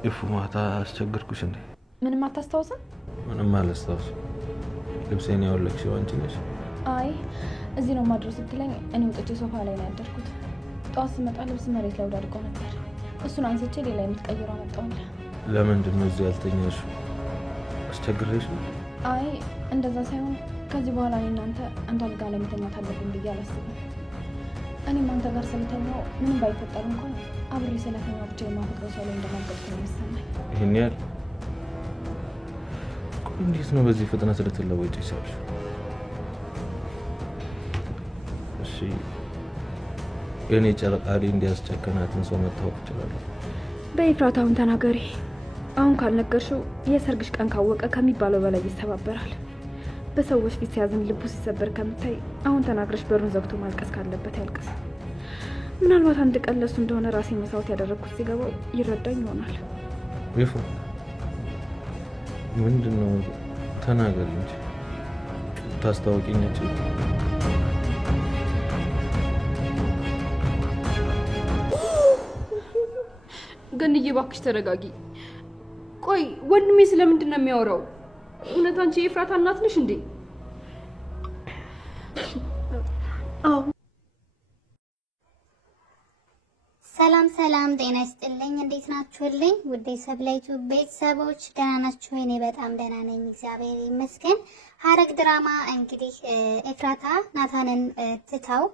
ማታ አስቸግርኩሽ እንዴ? ምንም አታስታውስም? ምንም አላስታውስም። ልብሴን ያወለቅሽው አንቺ ነሽ? አይ እዚህ ነው ማድረስ ብትለኝ እኔ ወጥቼ ሶፋ ላይ ነው ያደርኩት። ጠዋት ስመጣ ልብስ መሬት ላይ ወዳድቀው ነበር። እሱን አንስቼ ሌላ የምትቀይረው አመጣውልህ። ለምንድን ነው እዚህ ያልተኛሽው? አስቸግሬሽ ነው? አይ እንደዛ ሳይሆን ከዚህ በኋላ እናንተ አንድ አልጋ ላይ መተኛት አለብን ብዬ አላስብም። እኔም አንተ ጋር ስለተኛው ምንም ባይፈጠር እንኳን አብሬ ስለተኛው ብቻ የማፈቅረው ሰው ላይ እንደማገጥኩ ነው የሚሰማኝ። ይሄን ያህል? እንዴት ነው በዚህ ፍጥነት ልትለወጪ ይቻልሽ? እሺ የኔ ጨረቃሪ እንዲያስጨከናትን ሰው መታወቅ ይችላል? በኢፍራታውን ተናገሪ። አሁን ካልነገርሽው የሰርግሽ ቀን ካወቀ ከሚባለው በላይ ይሰባበራል። በሰዎች ፊት ሲያዝን ልቡ ሲሰበር ከምታይ አሁን ተናግረሽ በሩን ዘግቶ ማልቀስ ካለበት ያልቀስ። ምናልባት አንድ ቀን ለሱ እንደሆነ ራሴ መስዋዕት ያደረኩት ሲገባው ይረዳኝ ይሆናል። ይፉ ምንድነው? ተናገሪ እንጂ ታስታውቂኛለሽ። ገንዬ እባክሽ ተረጋጊ። ቆይ ወንድሜ ስለምንድን ነው የሚያወራው? እውነት አንቺ የኤፍራታ እናት ነሽ እንዴ? አዎ። ሰላም ጤና ይስጥልኝ። እንዴት ናችሁልኝ? ውዴ ሰብላይቱ ቤተሰቦች ደህና ናችሁ? እኔ በጣም ደህና ነኝ እግዚአብሔር ይመስገን። ሐረግ ድራማ እንግዲህ ኤፍራታ ናታንን ትታው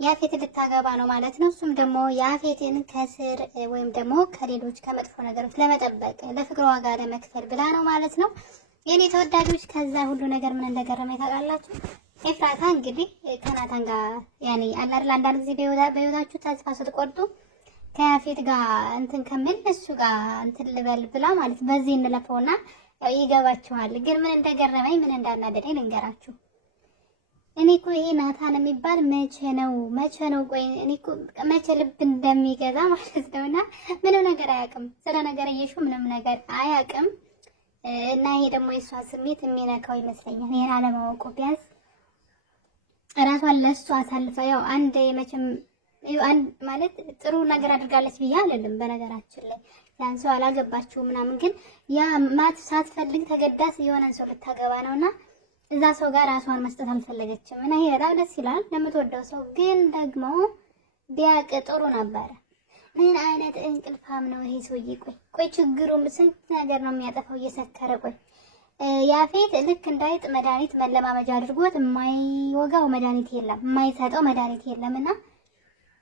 ያፌት ልታገባ ነው ማለት ነው። እሱም ደግሞ ያፌትን ከስር ወይም ደግሞ ከሌሎች ከመጥፎ ነገሮች ለመጠበቅ ለፍቅር ዋጋ ለመክፈል ብላ ነው ማለት ነው። የኔ ተወዳጆች ከዛ ሁሉ ነገር ምን እንደገረመኝ ታውቃላችሁ? ኤፍራታ እንግዲህ ከናታን ጋር ያኔ አላር አንዳንድ ጊዜ በህይወታችሁ ተስፋ ስትቆርጡ ከያፌት ጋር እንትን ከምን እሱ ጋር እንትን ልበል ብላ ማለት በዚህ እንለፈውና ይገባችኋል። ግን ምን እንደገረመኝ ምን እንዳናደደኝ ልንገራችሁ። እኔ እኮ ይሄ ናታን የሚባል መቼ ነው ቆይ እኔ እኮ መቼ ልብ እንደሚገዛ ማለት ነውና ምንም ነገር አያውቅም። ስለ ነገር እየሹ ምንም ነገር አያውቅም። እና ይሄ ደግሞ የሷ ስሜት የሚነካው ይመስለኛል። ይሄን አለማወቁ ቢያንስ ራሷን ለሱ አሳልፋ ያው አንድ መቼም ማለት ጥሩ ነገር አድርጋለች ብዬ አይደለም። በነገራችን ላይ ያን ሰው አላገባችሁ ምናምን ግን ያ ማት ሳትፈልግ ተገዳስ የሆነን ሰው ልታገባ ነውና እዛ ሰው ጋር ራሷን መስጠት አልፈለገችም። እና ይሄ በጣም ደስ ይላል ለምትወደው ሰው። ግን ደግሞ ቢያቅ ጥሩ ነበር። ምን አይነት እንቅልፋም ነው ይሄ ሰውዬ? ቆይ ችግሩም ስንት ነገር ነው የሚያጠፋው እየሰከረ። ቆይ ያፌት ልክ እንዳይጥ መድኃኒት መለማመጃ አድርጎት የማይወጋው መድኃኒት የለም፣ የማይሰጠው መድኃኒት የለምና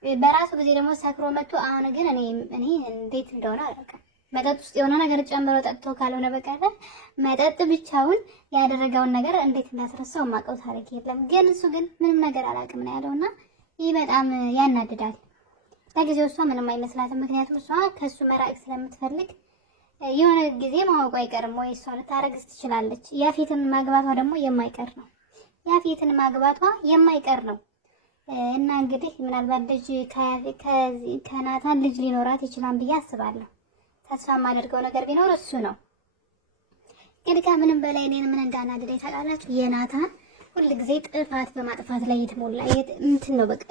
በራሱ ጊዜ ደግሞ ሰክሮ መጥቶ አሁን ግን እኔ እንዴት እንደሆነ አላውቅም። መጠጥ ውስጥ የሆነ ነገር ጨምሮ ጠጥቶ ካልሆነ በቀር መጠጥ ብቻውን ያደረገውን ነገር እንዴት እንዳስረሳው ማቀው ታሪክ የለም። ግን እሱ ግን ምንም ነገር አላውቅም ነው ያለውና ይህ በጣም ያናድዳል። ለጊዜው እሷ ምንም አይመስላትም። ምክንያቱም እሷ ከሱ መራቅ ስለምትፈልግ የሆነ ጊዜ ማወቁ አይቀርም ወይ እሷ ልታረግዝ ትችላለች። ያፌትን ማግባቷ ደግሞ የማይቀር ነው። እና እንግዲህ ምናልባት ልጅ ከናታን ልጅ ሊኖራት ይችላል ብዬ አስባለሁ። ተስፋ የማደርገው ነገር ቢኖር እሱ ነው። ግን ከምንም በላይ እኔን ምን እንዳናደደኝ ታውቃላችሁ? የናታን ሁሉ ጊዜ ጥፋት በማጥፋት ላይ የተሞላ እንትን ነው። በቃ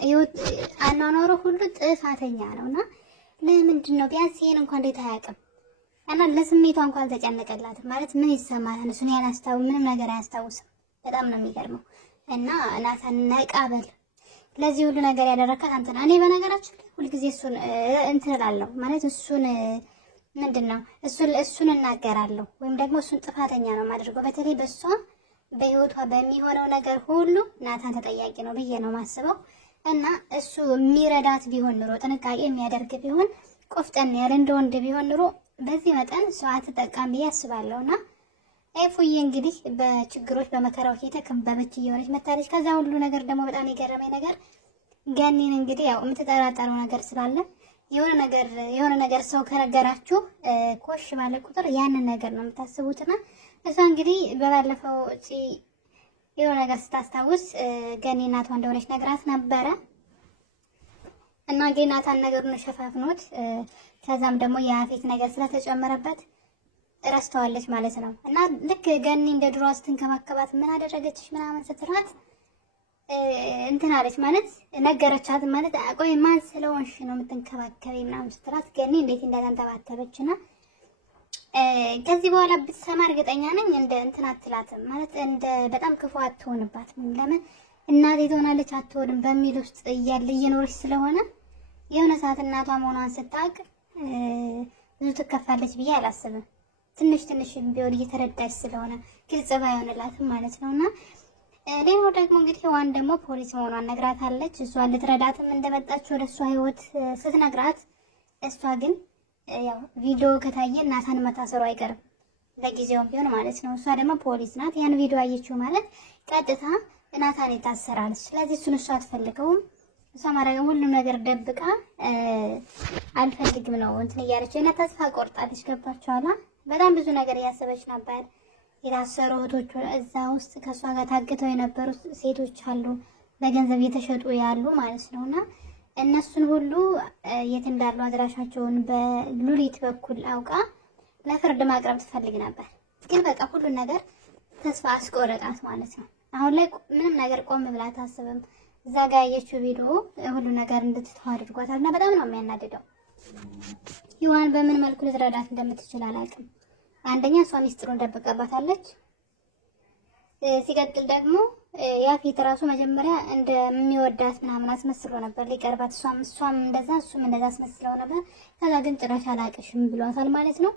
አኗኗሩ ሁሉ ጥፋተኛ ነውና ለምንድን ነው ቢያንስ ይሄን እንኳን እንዴት አያውቅም? እና ለስሜቷ እንኳን አልተጨነቀላትም ማለት ምን ይሰማታል? እሱን ምንም ነገር አያስታውስም። በጣም ነው የሚገርመው። እና ናታን ነቃበል ለዚህ ሁሉ ነገር ያደረካት አንተ ነህ። እኔ በነገራችን ላይ ሁሉ ጊዜ እሱን እንትን እላለሁ ማለት እሱን ምንድነው እሱን እናገራለሁ ወይም ደግሞ እሱን ጥፋተኛ ነው ማድረገው። በተለይ በሷ በህይወቷ በሚሆነው ነገር ሁሉ ናታን ተጠያቂ ነው ብዬ ነው ማስበው። እና እሱ የሚረዳት ቢሆን ኑሮ ጥንቃቄ የሚያደርግ ቢሆን ቆፍጠን ያለ እንደወንድ ቢሆን ኑሮ በዚህ መጠን እሷ አትጠቃም ብዬ አስባለሁና ኤፉዬ እንግዲህ በችግሮች በመከራዎች የተከበበች እየሆነች መታለች። ከዛ ሁሉ ነገር ደግሞ በጣም የገረመኝ ነገር ገኒን እንግዲህ ያው የምትጠራጠረው ነገር ስላለ የሆነ ነገር ሰው ከነገራችሁ ኮሽ ባለ ቁጥር ያንን ነገር ነው የምታስቡትና እሷ እንግዲህ በባለፈው የሆነ ነገር ስታስታውስ ገኒ እናቷ እንደሆነች ነግራት ነበረ። እና ግን ናታን ነገሩን ሸፋፍኖት ከዛም ደግሞ የያፌት ነገር ስለተጨመረበት ረስተዋለች ማለት ነው። እና ልክ ገኒ እንደ ድሮ ስትንከባከባት ምን አደረገችሽ ምናምን ስትላት እንትን አለች ማለት ነገረቻት ማለት ቆይ ማን ስለሆንሽ ነው የምትንከባከበኝ ምናምን ስትላት ገኒ እንዴት እንደተንተባተበችና ከዚህ በኋላ ብትሰማ እርግጠኛ ነኝ እንደ እንትን አትላትም ማለት እንደ በጣም ክፉ አትሆንባትም። ለምን እናቴ ትሆናለች አትሆንም በሚል ውስጥ እየኖረች ስለሆነ የሆነ ሰዓት እናቷ መሆኗን ስታውቅ ብዙ ትከፋለች ብዬ አላስብም። ትንሽ ቢሆን እየተረዳች ስለሆነ ግልጽ ባይሆንላትም ማለት ነውና ሌላው ደግሞ እንግዲህ ዋን ደግሞ ፖሊስ መሆኗን ነግራታለች። እሷ ልትረዳትም እንደመጣች ወደ እሷ ህይወት ስትነግራት እሷ ግን ያው ቪዲዮ ከታየ ናታን መታሰሩ አይቀርም ለጊዜውም ቢሆን ማለት ነው። እሷ ደግሞ ፖሊስ ናት። ያን ቪዲዮ አየችው ማለት ቀጥታ ናታን ይታሰራል። ስለዚህ እሱን እሷ አትፈልገውም። እሷ ማረጋው ሁሉ ነገር ደብቃ አልፈልግም ነው እንትን እያለች እና ተስፋ ቆርጣለች። ገባችኋላ? በጣም ብዙ ነገር እያሰበች ነበር። የታሰሩ እህቶች እዛ ውስጥ ከሷ ጋር ታግተው የነበሩ ሴቶች አሉ፣ በገንዘብ እየተሸጡ ያሉ ማለት ነውና እነሱን ሁሉ የት እንዳሉ አድራሻቸውን በሉሊት በኩል አውቃ ለፍርድ ማቅረብ ትፈልግ ነበር። ግን በቃ ሁሉ ነገር ተስፋ አስቆረጣት ማለት ነው። አሁን ላይ ምንም ነገር ቆም ብላ አታስብም። እዛ ጋር ያየችው ቪዲዮ ሁሉ ነገር እንድትተው አድርጓታልና በጣም ነው የሚያናድደው። ይዋን በምን መልኩ ልትረዳት እንደምትችል አላውቅም። አንደኛ እሷ ሚስጥሩን ደብቃባታለች። ሲቀጥል ደግሞ ያፌት ራሱ መጀመሪያ እንደሚወዳት ምናምን አስመስሎ ነበር ሊቀርባት። እሷም እንደዛ እሱም እንደዛ አስመስለው ነበር። ከዛ ግን ጭራሽ አላቅሽም ብሏታል ማለት ነው።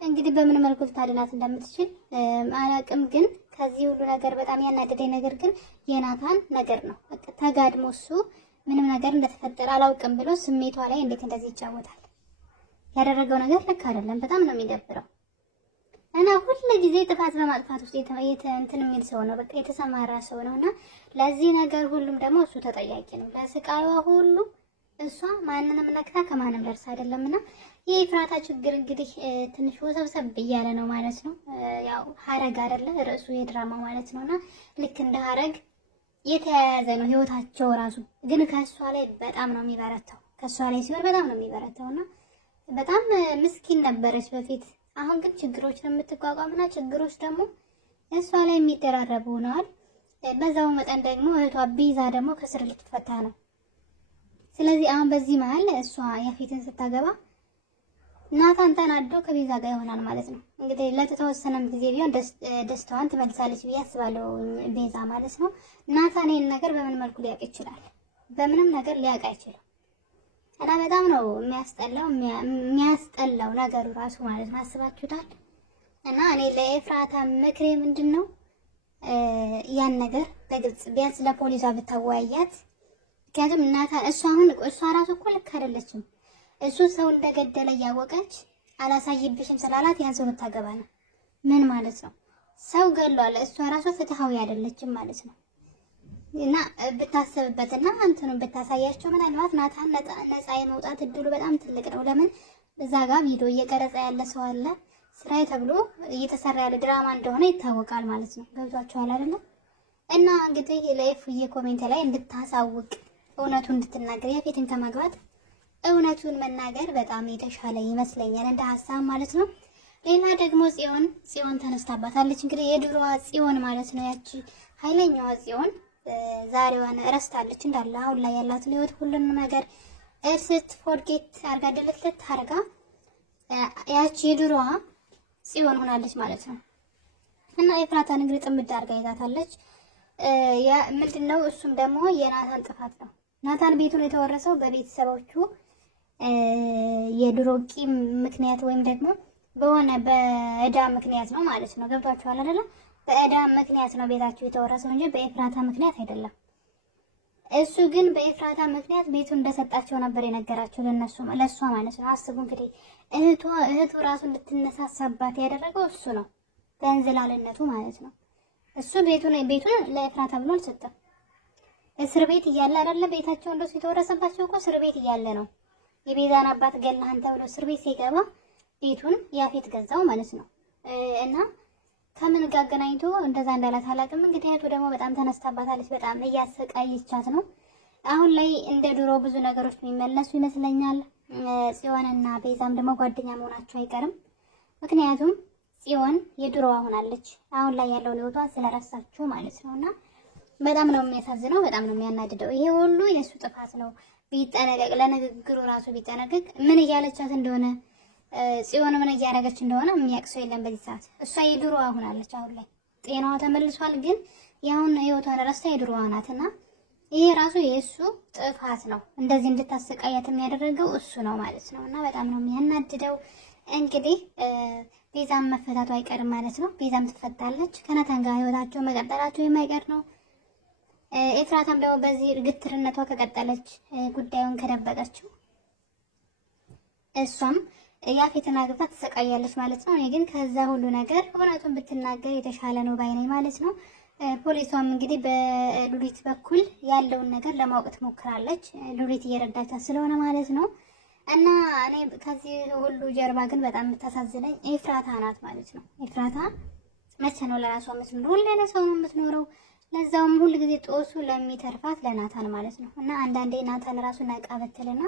እንግዲህ በምን መልኩ ልታድናት እንደምትችል አላውቅም። ግን ከዚህ ሁሉ ነገር በጣም ያናደደኝ ነገር ግን የናታን ነገር ነው። በቃ ተጋድሞ እሱ ምንም ነገር እንደተፈጠረ አላውቅም ብሎ ስሜቷ ላይ እንዴት እንደዚህ ይጫወታል? ያደረገው ነገር ልክ አይደለም። በጣም ነው የሚደብረው። እና ሁሉ ጊዜ ጥፋት በማጥፋት ውስጥ እንትን የሚል ሰው ነው። በቃ የተሰማራ ሰው ነውና ለዚህ ነገር ሁሉም ደግሞ እሱ ተጠያቂ ነው። ለስቃይዋ ሁሉ እሷ ማንንም ነክታ ከማንም ደርስ አይደለምና የኤፍራታ ችግር እንግዲህ ትንሽ ወሰብሰብ እያለ ነው ማለት ነው። ያው ሀረግ አይደለ ርዕሱ የድራማ ማለት ነውና ልክ እንደ ሀረግ የተያያዘ ነው ህይወታቸው ራሱ። ግን ከሷ ላይ በጣም ነው የሚበረታው። ከሷ ላይ ሲሆን በጣም ነው የሚበረታውና በጣም ምስኪን ነበረች በፊት። አሁን ግን ችግሮችን የምትቋቋምና ችግሮች ደግሞ እሷ ላይ የሚደራረቡ ሆነዋል። በዛው መጠን ደግሞ እህቷ ቤዛ ደግሞ ከስር ልትፈታ ነው። ስለዚህ አሁን በዚህ መሀል እሷ ያፌትን ስታገባ ናታን ተናዶ ከቤዛ ጋር ይሆናል ማለት ነው። እንግዲህ ለተወሰነም ጊዜ ቢሆን ደስታዋን ትመልሳለች ብዬ አስባለሁ ቤዛ ማለት ነው። ናታን ይሄን ነገር በምን መልኩ ሊያውቅ ይችላል? በምንም ነገር ሊያውቅ አይችልም። እና በጣም ነው የሚያስጠላው ነገሩ ራሱ ማለት ነው። አስባችሁታል? እና እኔ ለኤፍራታ ምክሬ ምንድነው ያን ነገር በግልጽ ቢያንስ ለፖሊሷ ብታወያያት። ምክንያቱም ናታን እሷ ራሱ እኮ ልክ አይደለችም። እሱ ሰው እንደገደለ እያወቀች አላሳይብሽም ስላላት ያን ሰው ብታገባ ነው። ምን ማለት ነው? ሰው ገሏል። እሷ ራሱ ፍትሃዊ አይደለችም ማለት ነው። እና ብታሰብበትና አንተንም ብታሳያቸው ምናልባት ናታን ነፃ የመውጣት እድሉ በጣም ትልቅ ነው። ለምን እዛ ጋር ቪዲዮ እየቀረጸ ያለ ሰው አለ። ስራዬ ተብሎ እየተሰራ ያለ ድራማ እንደሆነ ይታወቃል ማለት ነው። ገብቷችኋል አይደለ? እና እንግዲህ ለኤፍዬ ኮሜንት ላይ እንድታሳውቅ እውነቱን እንድትናገር ያፌትን ከማግባት እውነቱን መናገር በጣም የተሻለ ይመስለኛል እንደ ሐሳብ ማለት ነው። ሌላ ደግሞ ጽዮን ተነስታባታለች። እንግዲህ የድሮዋ ጽዮን ማለት ነው። ያቺ ኃይለኛዋ ጽዮን ዛሬዋን ረስታለች እንዳለ አሁን ላይ ያላትን ህይወት ሁሉንም ነገር እርስት ፎርጌት አርጋ ደለትለት አርጋ ያቺ የድሮዋ ጽዮን ሆናለች ማለት ነው። እና ኤፍራታን እንግዲህ ጥምድ አርጋ ይዛታለች። ምንድነው እሱም ደግሞ የናታን ጥፋት ነው። ናታን ቤቱን የተወረሰው በቤተሰቦቹ የድሮ ቂም ምክንያት ወይም ደግሞ በሆነ በእዳ ምክንያት ነው ማለት ነው። ገብቷችኋል አይደለ? በእዳ ምክንያት ነው ቤታቸው የተወረሰው እንጂ በኤፍራታ ምክንያት አይደለም። እሱ ግን በኤፍራታ ምክንያት ቤቱን እንደሰጣቸው ነበር የነገራቸው ለነሱ ለሷ ማለት ነው። አስቡ እንግዲህ እህቱ ራሱ እንድትነሳሳባት ያደረገው እሱ ነው በእንዝላልነቱ ማለት ነው። እሱ ቤቱን ለኤፍራታ ብሎ አልሰጠም። እስር ቤት እያለ አይደለ ቤታቸው እንደሱ የተወረሰባቸው እኮ እስር ቤት እያለ ነው። የቤዛን አባት ገላህን ተብሎ እስር ቤት ሲገባ ቤቱን ያፌት ገዛው ማለት ነው። እና ከምን ጋር አገናኝቶ እንደዛ እንዳላት አላውቅም። እንግዲህ እህቱ ደግሞ በጣም ተነስታባታለች። በጣም እያሰቃየቻት ነው። አሁን ላይ እንደ ድሮ ብዙ ነገሮች የሚመለሱ ይመስለኛል። ጽዮንና ቤዛም ደግሞ ጓደኛ መሆናቸው አይቀርም። ምክንያቱም ጽዮን የድሮዋ ሆናለች። አሁን ላይ ያለውን ህይወቷን ስለረሳችሁ ማለት ነውና በጣም ነው የሚያሳዝነው። በጣም ነው የሚያናድደው። ይሄ ሁሉ የሱ ጥፋት ነው። ቢጠነቀቅ ለንግግሩ ራሱ ቢጠነቀቅ ምን እያለቻት እንደሆነ ጽዮን ምን እያደረገች እንደሆነ የሚያቅሰው የለም በዚህ ሰዓት። እሷ የድሮዋ ሆናለች አሁን ላይ ጤናዋ ተመልሷል። ግን ያሁን ህይወቷን ረስታ የድሮዋ ናትና ይሄ ራሱ የእሱ ጥፋት ነው። እንደዚህ እንድታሰቃያት የሚያደርገው እሱ ነው ማለት ነው። እና በጣም ነው የሚያናድደው። እንግዲህ ቤዛም መፈታቱ አይቀርም ማለት ነው። ቤዛም ትፈታለች። ከናታን ጋር ህይወታቸው መቀጠላቸው የማይቀር ነው። ኤፍራታም ደግሞ በዚህ ግትርነቷ ከቀጠለች ጉዳዩን ከደበቀችው እሷም ያፌትን አግብታ ትሰቃያለች ማለት ነው። እኔ ግን ከዛ ሁሉ ነገር እውነቱን ብትናገር የተሻለ ነው ባይነኝ ማለት ነው። ፖሊሷም እንግዲህ በሉሊት በኩል ያለውን ነገር ለማወቅ ትሞክራለች። ሉሊት እየረዳቻት ስለሆነ ማለት ነው። እና እኔ ከዚህ ሁሉ ጀርባ ግን በጣም የምታሳዝነኝ ኤፍራታ ናት ማለት ነው። ኤፍራታ መቼ ነው ለራሷ የምትኖረው? ሁሌ ለሰው ነው የምትኖረው። ለዛውም ሁሉ ጊዜ ጦሱ ለሚተርፋት ለናታን ማለት ነው። እና አንዳንዴ ናታን ራሱ ነቃ በትልና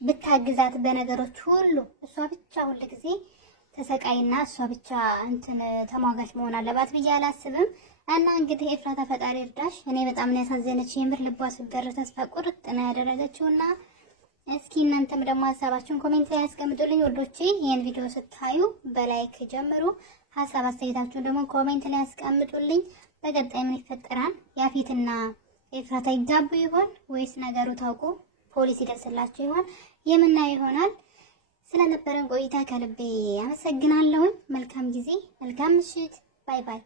ብታግዛት በነገሮች ሁሉ እሷ ብቻ ሁሉ ጊዜ ተሰቃይና እሷ ብቻ እንትን ተሟጋች መሆን አለባት ብዬ አላስብም። እና እንግዲህ ኤፍራታ ፈጣሪ እርዳሽ። እኔ በጣም ነው ያሳዘነች። የምር ልቧ ስበር ተስፋ ቁርጥ ነው ያደረገችውና እስኪ እናንተም ደግሞ ሀሳባችሁን ኮሜንት ላይ ያስቀምጡልኝ ወዶቼ። ይሄን ቪዲዮ ስታዩ በላይክ ጀምሩ። ሀሳብ አስተያየታችሁን ደግሞ ኮሜንት ላይ ያስቀምጡልኝ። በቀጣይ ምን ይፈጠራል? ያፌትና ኤፍራታ ይጋቡ ይሆን ወይስ ነገሩ ታውቆ ፖሊስ ይደርስላቸው ይሆን? የምናየው ይሆናል። ስለነበረን ቆይታ ከልቤ አመሰግናለሁ። መልካም ጊዜ፣ መልካም ምሽት። ባይ ባይ።